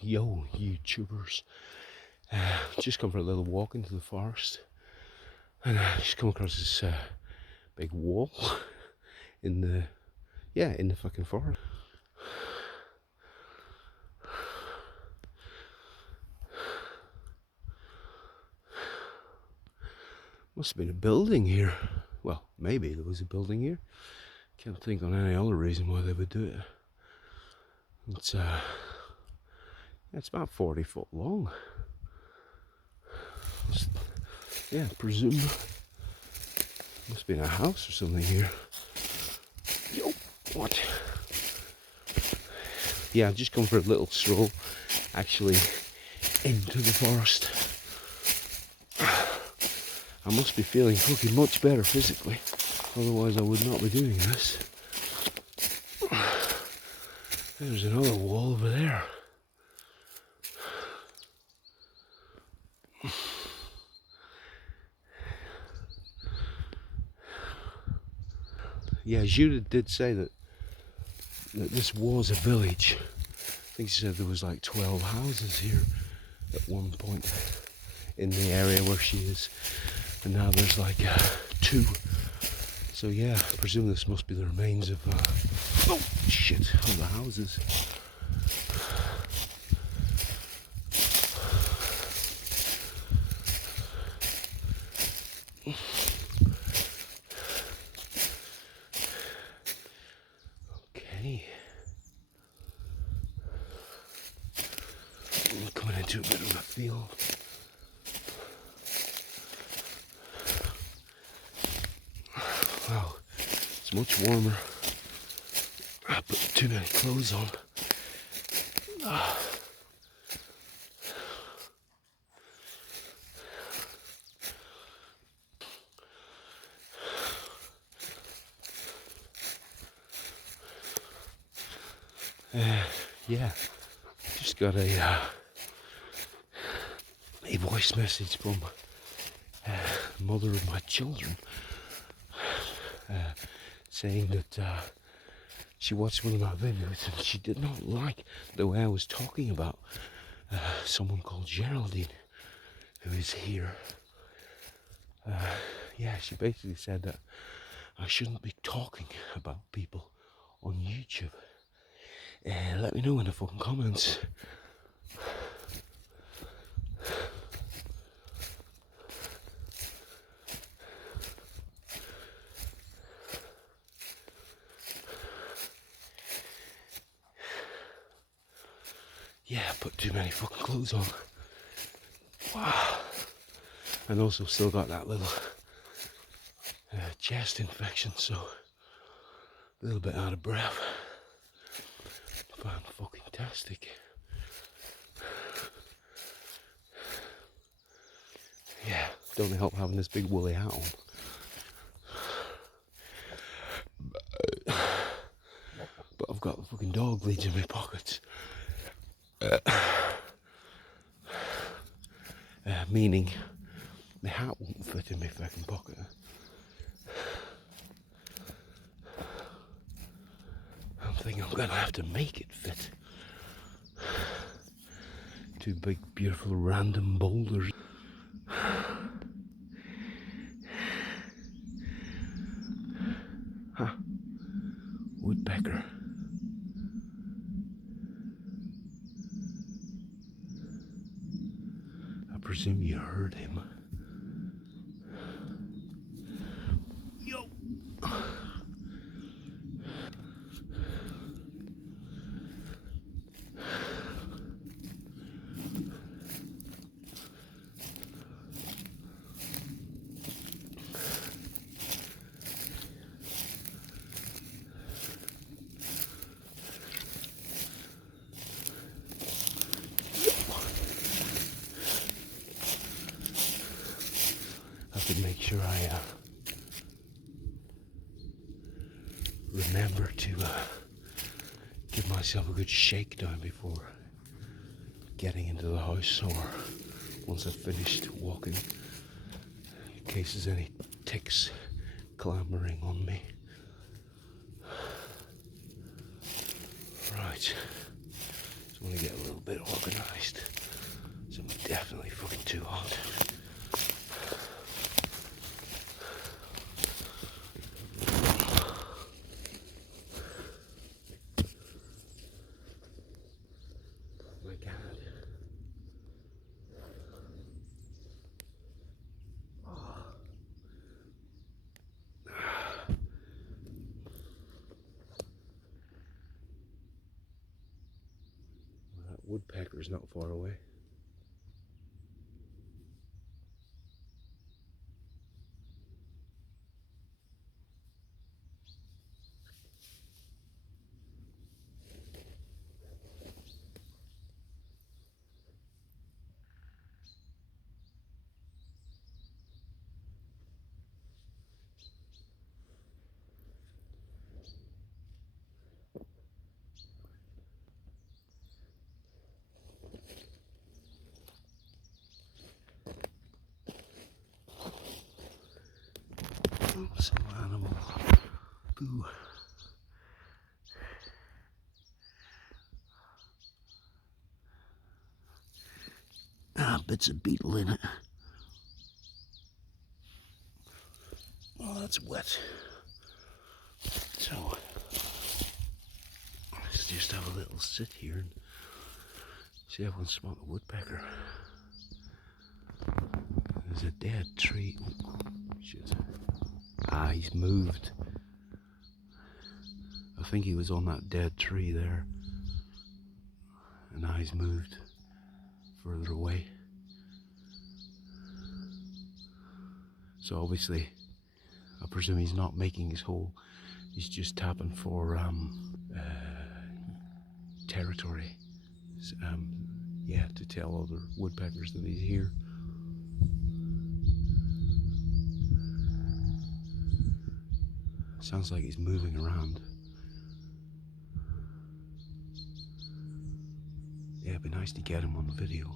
Yo, YouTubers. Just come for a little walk into the forest, and I just come across this big wall in the fucking forest. Must have been a building here. Well, maybe there was a building here. Can't think on any other reason why they would do it. It's about 40 foot long. Yeah, presume must be in a house or something here. Yo, what? Yeah, I've just come for a little stroll, actually, into the forest. I must be feeling fucking much better physically, otherwise I would not be doing this. There's another wall over there. Yeah, Judah did say that this was a village. I think she said there was like 12 houses here at one point in the area where she is, and now there's like 2. So yeah, I presume this must be the remains of of the houses. Okay. We're coming into a bit of a field. Wow, it's much warmer. I put too many clothes on. Yeah, just got a voice message from mother of my children saying that she watched one of my videos and she did not like the way I was talking about someone called Geraldine who is here. Yeah, she basically said that I shouldn't be talking about people on YouTube. Let me know in the fucking comments. Yeah, I put too many fucking clothes on. Wow. And also still got that little chest infection, so a little bit out of breath. Fantastic. Yeah, don't help having this big woolly hat on. But I've got fucking dog leads in my pockets. Meaning the hat won't fit in my fucking pocket. I'm thinking I'm gonna have to make it fit. 2 big, beautiful, random boulders. Huh. Woodpecker. I presume you heard him. Yo! I have to make sure I remember to give myself a good shakedown before getting into the house, or once I've finished walking, in case there's any ticks clambering on me. Right, just want to get a little bit organised. So I'm definitely fucking too hot. My God. That woodpecker's not far away. Oh, some animal. Boo. Bits of beetle in it. Oh, that's wet. So, let's just have a little sit here and see if I can spot the woodpecker. There's a dead tree. Oh, shit. He's moved. I think he was on that dead tree there. And now he's moved further away. So obviously, I presume he's not making his hole. He's just tapping for territory. Yeah, to tell other woodpeckers that he's here. Sounds like he's moving around. Yeah, it'd be nice to get him on the video.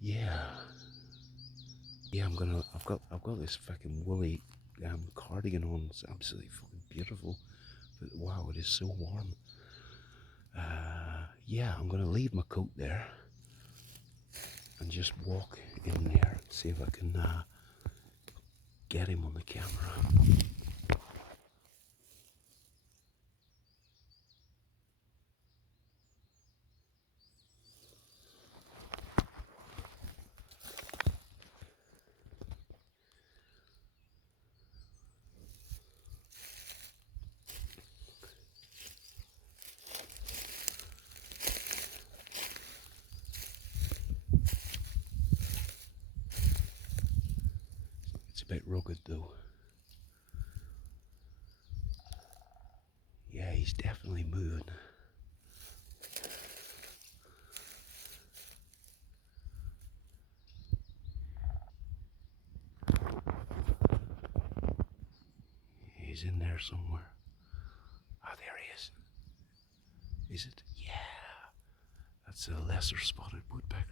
Yeah. Yeah, I've got this fucking woolly cardigan on. It's absolutely fucking beautiful. But wow, it is so warm. Yeah, I'm gonna leave my coat there and just walk in there and see if I can get him on the camera. It's a bit rugged though. Yeah, he's definitely moving. He's in there somewhere. Ah, there he is. Is it? Yeah. That's a lesser spotted woodpecker.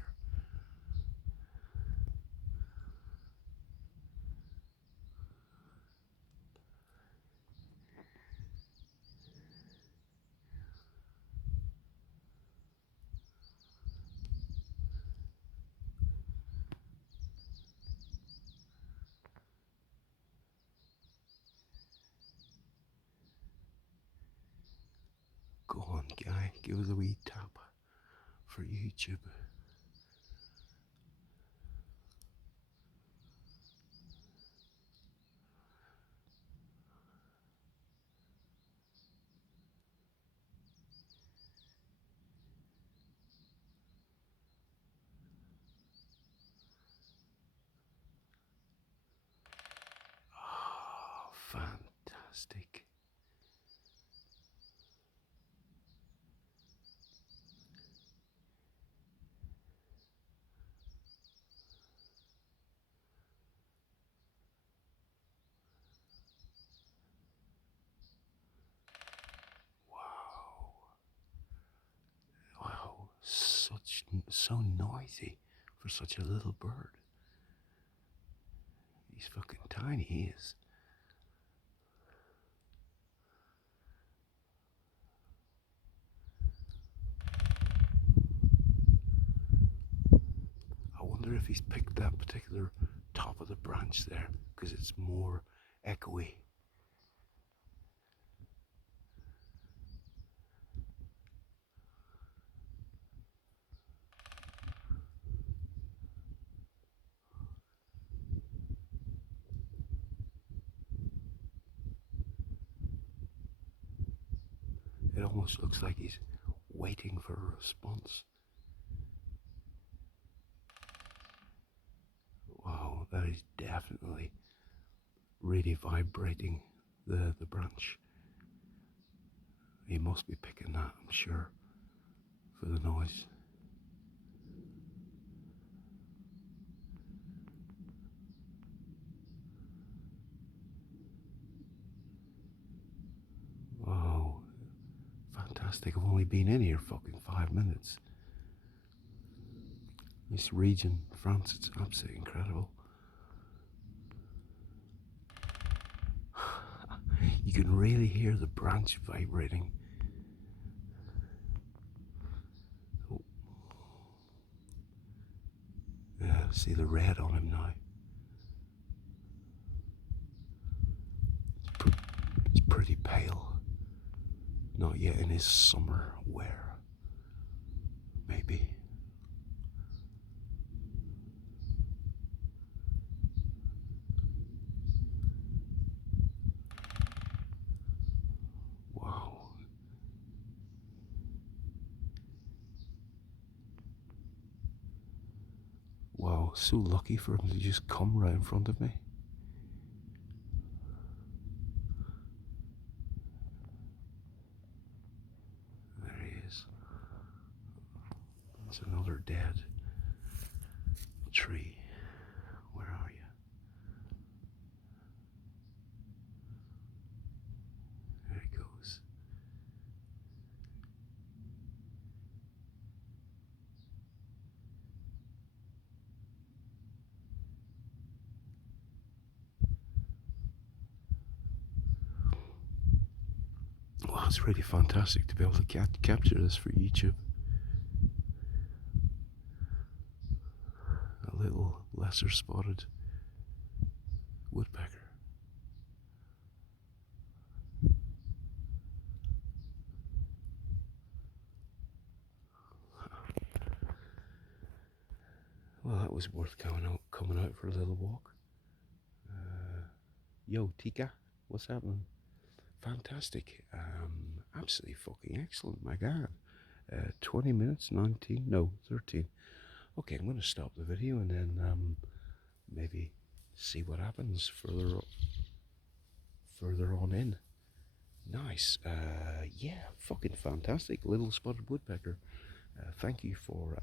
Go on, guy. Give us a wee tap for YouTube. Oh, fantastic. so noisy for such a little bird. He's fucking tiny, he is. I wonder if he's picked that particular top of the branch there because it's more echoey. It almost looks like he's waiting for a response. Wow, that is definitely really vibrating the branch. He must be picking that, I'm sure, for the noise. Wow, fantastic. I've only been in here fucking 5 minutes. This region, France, it's absolutely incredible. You can really hear the branch vibrating. Oh. Yeah, see the red on him now. He's pretty pale. Not yet in his summer wear. Maybe. Wow. Wow, so lucky for him to just come right in front of me. There he is. That's another dead tree. Where are you? There he goes. Wow, it's really fantastic to be able to capture this for YouTube. A little lesser spotted woodpecker. Well, that was worth coming out for a little walk. Yo, Tika, what's happening? Fantastic. Absolutely fucking excellent, my God. 20 minutes, 19, no, 13. Okay, I'm going to stop the video and then maybe see what happens further on in. Nice. Yeah, fucking fantastic. Little spotted woodpecker. Thank you for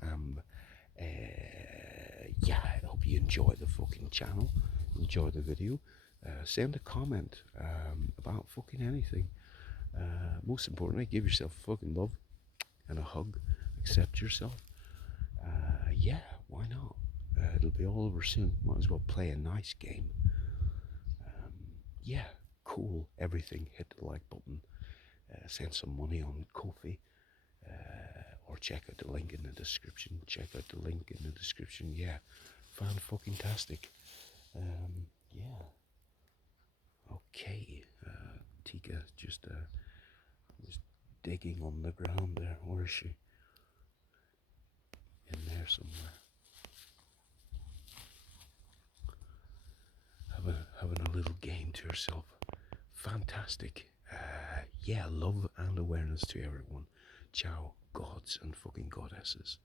yeah, I hope you enjoy the fucking channel, enjoy the video. Send a comment about fucking anything. Most importantly, give yourself fucking love and a hug. Accept yourself. Yeah, why not? It'll be all over soon. Might as well play a nice game. Yeah, cool. Everything. Hit the like button. Send some money on Ko-fi. Or check out the link in the description. Check out the link in the description. Yeah, fan-fucking-tastic. Yeah. Okay. Tika just was digging on the ground there. Where is she? In there somewhere. Having a little game to herself. Fantastic. Yeah, love and awareness to everyone. Ciao, gods and fucking goddesses.